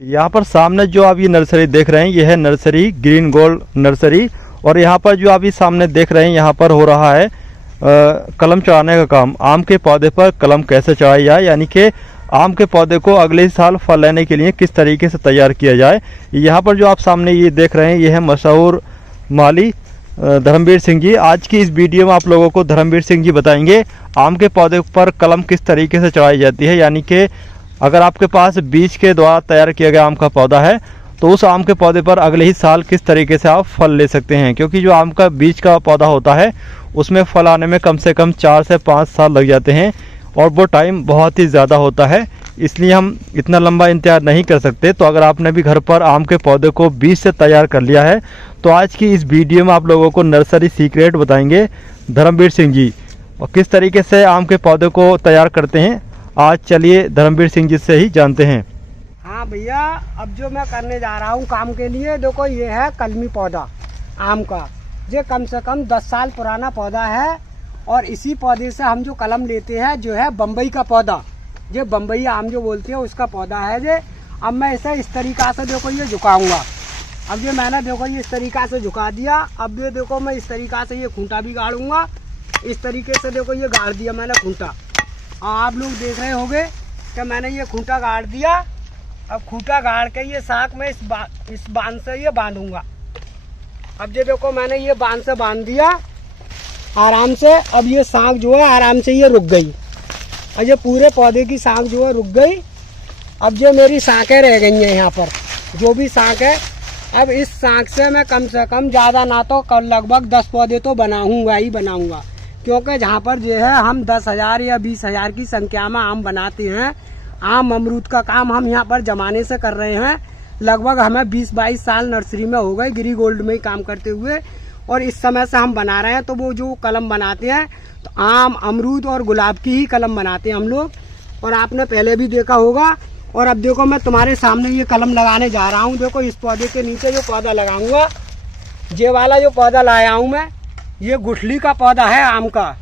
यहाँ पर सामने जो आप ये नर्सरी देख रहे हैं, ये है नर्सरी ग्रीन गोल्ड नर्सरी। और यहाँ पर जो आप ये सामने देख रहे हैं, यहाँ पर हो रहा है कलम चढ़ाने का काम। आम के पौधे पर कलम कैसे चढ़ाई जाए, यानी कि आम के पौधे को अगले साल फल लेने के लिए किस तरीके से तैयार किया जाए। यहाँ पर जो आप सामने ये देख रहे हैं, ये है मशहूर माली धर्मवीर सिंह जी। आज की इस वीडियो में आप लोगों को धर्मवीर सिंह जी बताएंगे आम के पौधे पर कलम किस तरीके से चढ़ाई जाती है। यानी कि अगर आपके पास बीज के द्वारा तैयार किया गया आम का पौधा है तो उस आम के पौधे पर अगले ही साल किस तरीके से आप फल ले सकते हैं। क्योंकि जो आम का बीज का पौधा होता है उसमें फल आने में कम से कम 4 से 5 साल लग जाते हैं और वो टाइम बहुत ही ज़्यादा होता है, इसलिए हम इतना लंबा इंतजार नहीं कर सकते। तो अगर आपने भी घर पर आम के पौधे को बीज से तैयार कर लिया है तो आज की इस वीडियो में आप लोगों को नर्सरी सीक्रेट बताएंगे धर्मवीर सिंह जी, और किस तरीके से आम के पौधे को तैयार करते हैं। आज चलिए धर्मवीर सिंह जी से ही जानते हैं। हाँ भैया, अब जो मैं करने जा रहा हूँ काम के लिए, देखो ये है कलमी पौधा आम का। ये कम से कम 10 साल पुराना पौधा है और इसी पौधे से हम जो कलम लेते हैं जो है बम्बई का पौधा, ये बम्बई आम जो बोलते हैं उसका पौधा है ये। अब मैं इसे इस तरीक़ा से देखो ये झुकाऊंगा। अब ये मैंने देखो ये इस तरीक़ा से झुका दिया। अब ये देखो मैं इस तरीक़ा से ये खूंटा भी गाड़ूंगा। इस तरीके से देखो ये गाड़ दिया मैंने खूंटा। आप लोग देख रहे होंगे कि मैंने ये खूंटा गाड़ दिया। अब खूंटा गाड़ के ये साख में इस बांध से ये बांधूंगा। अब ये देखो मैंने ये बांध से बांध दिया आराम से। अब ये साख जो है आराम से ये रुक गई और ये पूरे पौधे की साख जो है रुक गई। अब जो मेरी साखें रह गई हैं यहाँ पर जो भी साख है, अब इस साख से मैं कम से कम ज़्यादा ना तो लगभग 10 पौधे तो बनाऊंगा ही बनाऊंगा। क्योंकि जहाँ पर जो है हम 10,000 या 20,000 की संख्या में आम बनाते हैं, आम अमरूद का काम हम यहाँ पर जमाने से कर रहे हैं। लगभग हमें 20-22 साल नर्सरी में हो गए गिरी गोल्ड में ही काम करते हुए, और इस समय से हम बना रहे हैं। तो वो जो कलम बनाते हैं तो आम अमरूद और गुलाब की ही कलम बनाते हैं हम लोग, और आपने पहले भी देखा होगा। और अब देखो मैं तुम्हारे सामने ये कलम लगाने जा रहा हूँ। देखो इस पौधे के नीचे जो पौधा लगाऊंगा, ये वाला जो पौधा लाया हूँ मैं, ये गुठली का पौधा है आम का।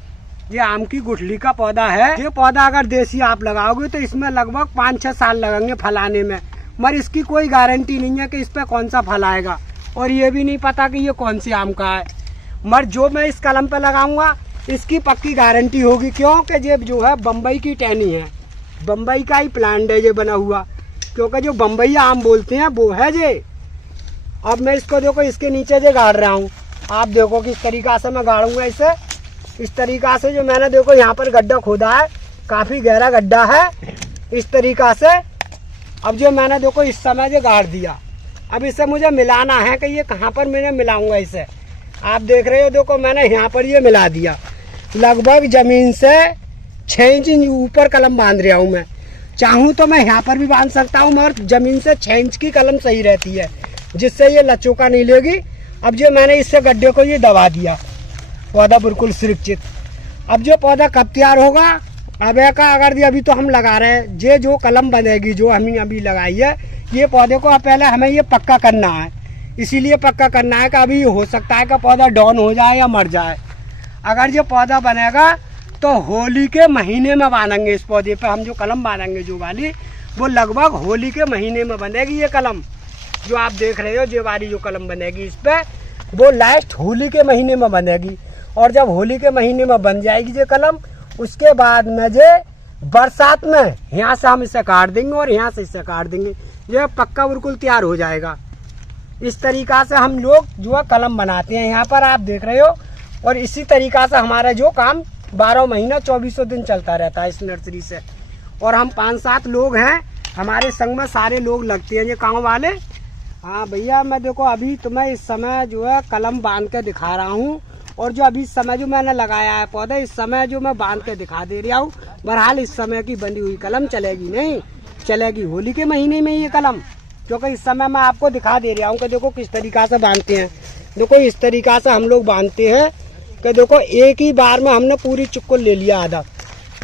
ये आम की गुठली का पौधा है। ये पौधा अगर देसी आप लगाओगे तो इसमें लगभग 5-6 साल लगेंगे फल आने में, मगर इसकी कोई गारंटी नहीं है कि इस पर कौन सा फल आएगा, और ये भी नहीं पता कि ये कौन सी आम का है। मगर जो मैं इस कलम पे लगाऊंगा इसकी पक्की गारंटी होगी। क्योंकि ये जो है बम्बई की टहनी है, बम्बई का ही प्लांट है ये बना हुआ। क्योंकि जो बम्बई आम बोलते हैं वो है ये। अब मैं इसको देखो इसके नीचे से गाड़ रहा हूँ। आप देखो किस तरीका से मैं गाड़ूंगा इसे। इस तरीका से जो मैंने देखो यहाँ पर गड्ढा खोदा है, काफ़ी गहरा गड्ढा है, इस तरीका से। अब जो मैंने देखो इस समय जो गाड़ दिया, अब इसे मुझे मिलाना है कि ये कहाँ पर मैंने मिलाऊंगा इसे। आप देख रहे हो देखो मैंने यहाँ पर ये मिला दिया। लगभग ज़मीन से 6 इंच ऊपर कलम बांध रहा हूँ मैं। चाहूँ तो मैं यहाँ पर भी बांध सकता हूँ, मगर ज़मीन से 6 इंच की कलम सही रहती है, जिससे ये लचोका नहीं लेगी। अब जो मैंने इससे गड्ढे को ये दबा दिया, पौधा बिल्कुल सुरक्षित। अब जो पौधा कब तैयार होगा, अब का अगर अभी तो हम लगा रहे हैं, ये जो कलम बनेगी जो हमने अभी लगाई है, ये पौधे को पहले हमें ये पक्का करना है। इसीलिए पक्का करना है कि अभी हो सकता है कि पौधा डाउन हो जाए या मर जाए। अगर ये पौधा बनेगा तो होली के महीने में बांधेंगे। इस पौधे पे हम जो कलम बांधेंगे जो वाली, वो लगभग होली के महीने में बनेगी। ये कलम जो आप देख रहे हो, जो वाली जो कलम बनेगी इस पर, वो लास्ट होली के महीने में बनेगी। और जब होली के महीने में बन जाएगी ये कलम, उसके बाद में ये बरसात में यहाँ से हम इसे काट देंगे और यहाँ से इसे काट देंगे। ये पक्का बिल्कुल तैयार हो जाएगा। इस तरीक़ा से हम लोग जो है कलम बनाते हैं यहाँ पर, आप देख रहे हो। और इसी तरीक़ा से हमारा जो काम 12 महीना 24 दिन चलता रहता है इस नर्सरी से। और हम 5-7 लोग हैं हमारे संग में, सारे लोग लगते हैं ये गाँव वाले। हाँ भैया, मैं देखो अभी तुम्हें इस समय जो है कलम बांध के दिखा रहा हूँ, और जो अभी इस समय जो मैंने लगाया है पौधा, इस समय जो मैं बांध के दिखा दे रहा हूँ। बहरहाल इस समय की बंधी हुई कलम चलेगी नहीं, चलेगी होली के महीने में ये कलम। क्योंकि इस समय मैं आपको दिखा दे रहा हूँ कि देखो किस तरीका से बांधते हैं। देखो इस तरीका से हम लोग बांधते हैं कि देखो एक ही बार में हमने पूरी चुक्कुल ले लिया आधा,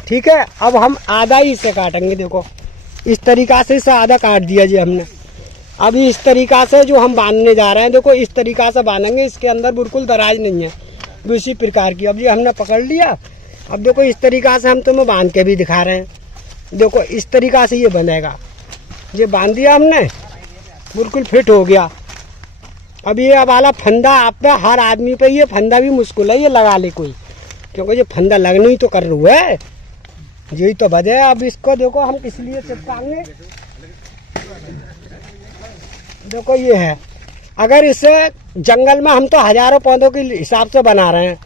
ठीक है। अब हम आधा ही इसे काटेंगे। देखो इस तरीका से इसे आधा काट दिया जी हमने। अभी इस तरीका से जो हम बांधने जा रहे हैं, देखो इस तरीका से बांधेंगे। इसके अंदर बिल्कुल दराज नहीं है, वो इसी प्रकार की। अब ये हमने पकड़ लिया। अब देखो इस तरीका से हम तुम्हें बांध के भी दिखा रहे हैं। देखो इस तरीका से ये बंधेगा। ये बांध दिया हमने। बिल्कुल फिट हो गया। अब ये वाला फंदा आप पे, हर आदमी पे ये फंदा भी मुश्किल है ये लगा ले कोई, क्योंकि ये फंदा लगना ही तो कर रहा है, यही तो वजह है। अब इसको देखो हम किस लिए चिपकाएंगे, देखो ये है। अगर इसे जंगल में हम तो हजारों पौधों के हिसाब से बना रहे हैं,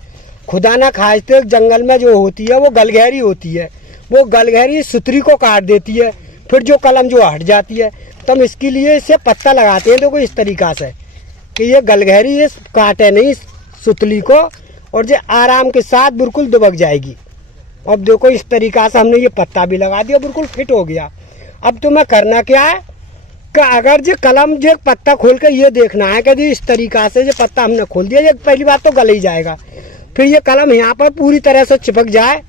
खुदा ना खास्ते जंगल में जो होती है वो गलगहरी होती है, वो गलगहरी सुतरी को काट देती है, फिर जो कलम जो हट जाती है। तो हम इसके लिए इसे पत्ता लगाते हैं, देखो इस तरीका से कि ये गलगहरी ये काटे नहीं सुतली को, और ये आराम के साथ बिल्कुल दुबक जाएगी। अब देखो इस तरीका से हमने ये पत्ता भी लगा दिया, बिल्कुल फिट हो गया। अब तुम्हें करना क्या है कि अगर जो कलम जो पत्ता खोल के ये देखना है कि जी इस तरीका से जो पत्ता हमने खोल दिया, ये पहली बात तो गल ही जाएगा, फिर ये कलम यहाँ पर पूरी तरह से चिपक जाए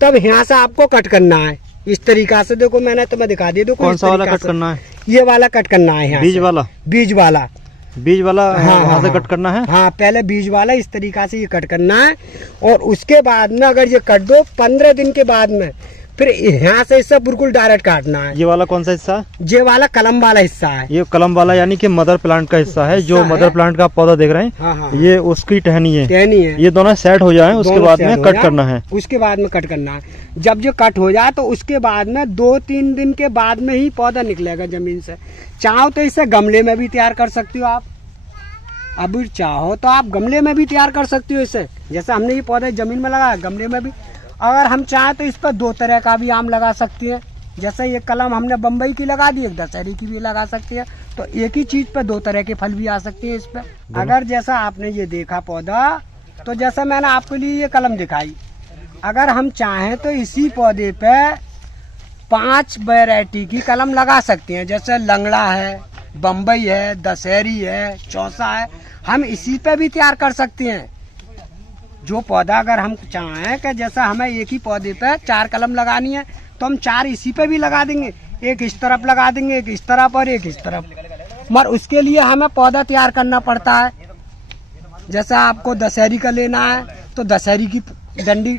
तब यहाँ से आपको कट करना है इस तरीका से। देखो मैंने तुम्हें दिखा दिया, देखो कौन सा वाला कट करना है? ये वाला कट करना है, यहाँ बीज वाला, बीज वाला, बीज वाला हाँ, वहाँ से हाँ, कट करना है। हाँ, पहले बीज वाला इस तरीका से ये कट करना है, और उसके बाद में अगर ये कट दो 15 दिन के बाद में फिर यहाँ से इससे बिल्कुल डायरेक्ट काटना है। ये वाला कौन सा हिस्सा है? ये वाला कलम वाला हिस्सा है, ये कलम वाला यानी कि मदर प्लांट का हिस्सा है, जो मदर प्लांट का पौधा देख रहे हैं। हाँ, हाँ, ये उसकी टहनी है, टहनी है। ये दोनों सेट हो जाएं उसके बाद में कट करना है। उसके बाद में कट करना है। जब जो कट हो जाए तो उसके बाद में 2-3 दिन के बाद में ही पौधा निकलेगा जमीन से। चाहो तो इसे गमले में भी तैयार कर सकती हो आप, अभी चाहो तो आप गमले में भी तैयार कर सकती हो इसे, जैसे हमने ये पौधा जमीन में लगाया, गमले में भी। अगर हम चाहें तो इस पर 2 तरह का भी आम लगा सकती है, जैसे ये कलम हमने बम्बई की लगा दी, एक दशहरी की भी लगा सकती है, तो एक ही चीज पे 2 तरह के फल भी आ सकते हैं इस पे। अगर जैसा आपने ये देखा पौधा, तो जैसा मैंने आपके लिए ये कलम दिखाई, अगर हम चाहें तो इसी पौधे पे 5 वैरायटी की कलम लगा सकते हैं, जैसे लंगड़ा है, बम्बई है, दशहरी है, चौसा है, हम इसी पे भी तैयार कर सकते हैं। जो पौधा अगर हम चाहें कि जैसा हमें एक ही पौधे पे 4 कलम लगानी है, तो हम 4 इसी पे भी लगा देंगे, एक इस तरफ लगा देंगे, एक इस तरफ और एक इस तरफ। मगर उसके लिए हमें पौधा तैयार करना पड़ता है। जैसा आपको दशहरी का लेना है तो दशहरी की डंडी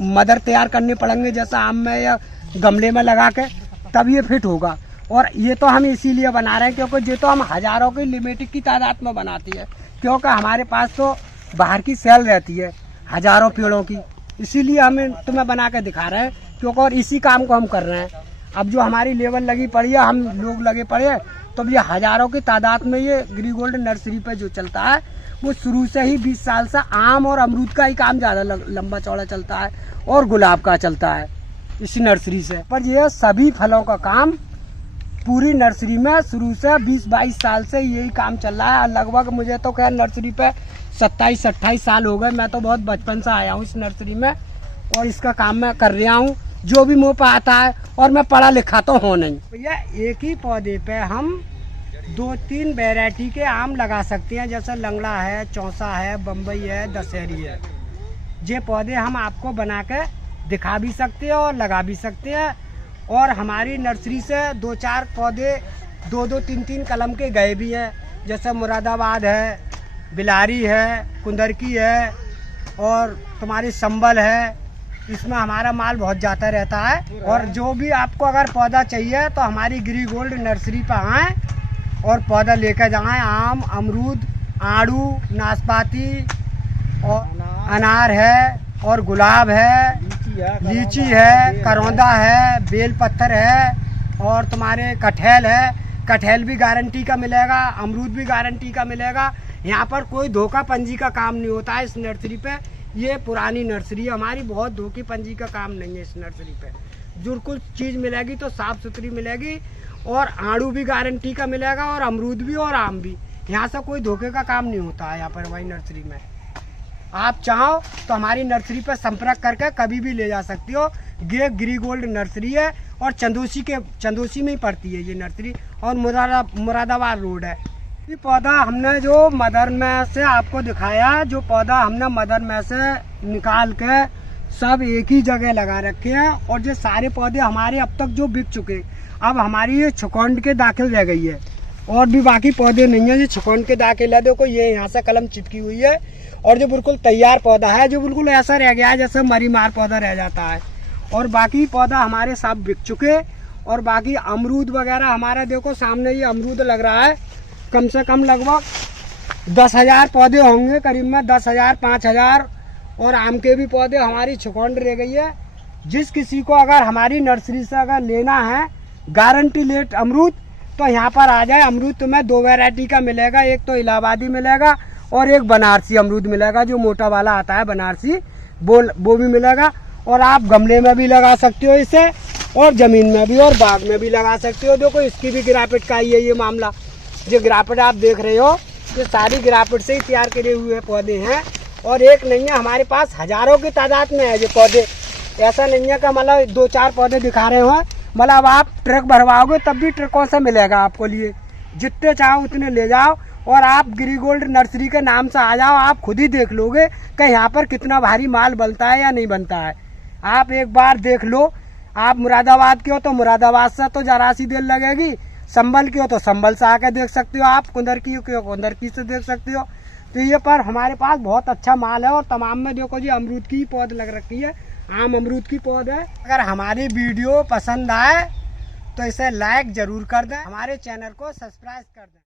मदर तैयार करने पड़ेंगे, जैसा आम में या गमले में लगा के, तब ये फिट होगा। और ये तो हम इसीलिए बना रहे हैं क्योंकि ये तो हम हजारों की लिमिटेड की तादाद में बनाती है, क्योंकि हमारे पास तो बाहर की सेल रहती है हजारों पेड़ों की, इसीलिए हमें तुम्हें बना के दिखा रहे हैं, क्योंकि और इसी काम को हम कर रहे हैं। अब जो हमारी लेवल लगी पड़ी है, हम लोग लगे पड़े हैं, तो ये हजारों की तादाद में ये ग्री गोल्ड नर्सरी पे जो चलता है, वो शुरू से ही 20 साल से आम और अमरूद का ही काम ज़्यादा लंबा चौड़ा चलता है, और गुलाब का चलता है इसी नर्सरी से। पर ये सभी फलों का काम पूरी नर्सरी में शुरू से 20-22 साल से यही काम चल रहा है। लगभग मुझे तो खैर नर्सरी पे 27-28 साल हो गए, मैं तो बहुत बचपन से आया हूँ इस नर्सरी में, और इसका काम मैं कर रहा हूँ जो भी मुँह पे आता है, और मैं पढ़ा लिखा तो हूँ नहीं। भैया एक ही पौधे पे हम 2-3 वैरायटी के आम लगा सकते हैं, जैसे लंगड़ा है, चौसा है, बम्बई है, दशहरी है। ये पौधे हम आपको बना के दिखा भी सकते हैं और लगा भी सकते हैं। और हमारी नर्सरी से 2-4 पौधे 2-2, 3-3 कलम के गए भी हैं, जैसे मुरादाबाद है, बिलारी है, कुंदरकी है, और तुम्हारी संबल है। इसमें हमारा माल बहुत जाता रहता है। और जो भी आपको अगर पौधा चाहिए तो हमारी ग्री गोल्ड नर्सरी पर आएँ और पौधा लेकर जाएँ। आम, अमरूद, आड़ू, नाशपाती और अनार है, और गुलाब है, लीची है, करौंदा है, बेल पत्थर है, और तुम्हारे कटहल है। कटहल भी गारंटी का मिलेगा, अमरूद भी गारंटी का मिलेगा। यहाँ पर कोई धोखा पंजी का काम नहीं होता है इस नर्सरी पे। ये पुरानी नर्सरी है हमारी, बहुत धोखे पंजी का काम नहीं है इस नर्सरी पे। जो कुछ चीज़ मिलेगी तो साफ़ सुथरी मिलेगी, और आड़ू भी गारंटी का मिलेगा, और अमरूद भी और आम भी। यहाँ से कोई धोखे का काम नहीं होता है यहाँ पर हमारी नर्सरी में। आप चाहो तो हमारी नर्सरी पर संपर्क करके कभी भी ले जा सकती हो। ये ग्री गोल्ड नर्सरी है, और चंदोसी में ही पड़ती है ये नर्सरी, और मुरादाबाद रोड है। ये पौधा हमने जो मदर में से आपको दिखाया, जो पौधा हमने मदर में से निकाल के सब एक ही जगह लगा रखे हैं, और ये सारे पौधे हमारे अब तक जो बिक चुके। अब हमारी ये छुकौंड के दाखिल रह गई है, और भी बाकी पौधे नहीं है। ये छुकौंड के दाखिल है, देखो ये यहाँ से कलम चिपकी हुई है, और जो बिल्कुल तैयार पौधा है, जो बिल्कुल ऐसा रह गया है जैसे मरी मार पौधा रह जाता है। और बाकी पौधा हमारे सब बिक चुके, और बाकी अमरूद वगैरह हमारा देखो सामने ये अमरूद लग रहा है, कम से कम लगभग 10,000 पौधे होंगे करीब में, 10,000 5,000। और आम के भी पौधे हमारी छुकौंड रह गई है। जिस किसी को अगर हमारी नर्सरी से अगर लेना है गारंटी लेट अमरूद, तो यहाँ पर आ जाए। अमरूद तुम्हें 2 वैरायटी का मिलेगा, एक तो इलाहाबादी मिलेगा और एक बनारसी अमरूद मिलेगा, जो मोटा वाला आता है बनारसी, वो भी मिलेगा। और आप गमले में भी लगा सकते हो इसे, और ज़मीन में भी और बाग में भी लगा सकते हो। देखो इसकी भी गिरापट का ही है ये मामला। जो गिरापट आप देख रहे हो ये सारी गिरापट से ही तैयार करे हुए पौधे हैं, और एक नहीं है, हमारे पास हज़ारों की तादाद में है ये पौधे। ऐसा नहीं है कि मतलब 2-4 पौधे दिखा रहे हो, मतलब आप ट्रक भरवाओगे तब भी ट्रकों से मिलेगा आपको। लिए जितने चाहो उतने ले जाओ, और आप गिरीगोल्ड नर्सरी के नाम से आ जाओ, आप खुद ही देख लोगे कि यहाँ पर कितना भारी माल बनता है या नहीं बनता है। आप एक बार देख लो। आप मुरादाबाद के हो तो मुरादाबाद से तो जरा सी देर लगेगी, संभल के हो तो संभल से आके देख सकते हो, आप कुंदर की हो कुंदर की से देख सकते हो। तो ये पर हमारे पास बहुत अच्छा माल है, और तमाम में देखो जी अमरूद की पौध लग रखी है, आम अमरूद की पौध है। अगर हमारी वीडियो पसंद आए तो इसे लाइक जरूर कर दें, हमारे चैनल को सब्सक्राइब कर दें।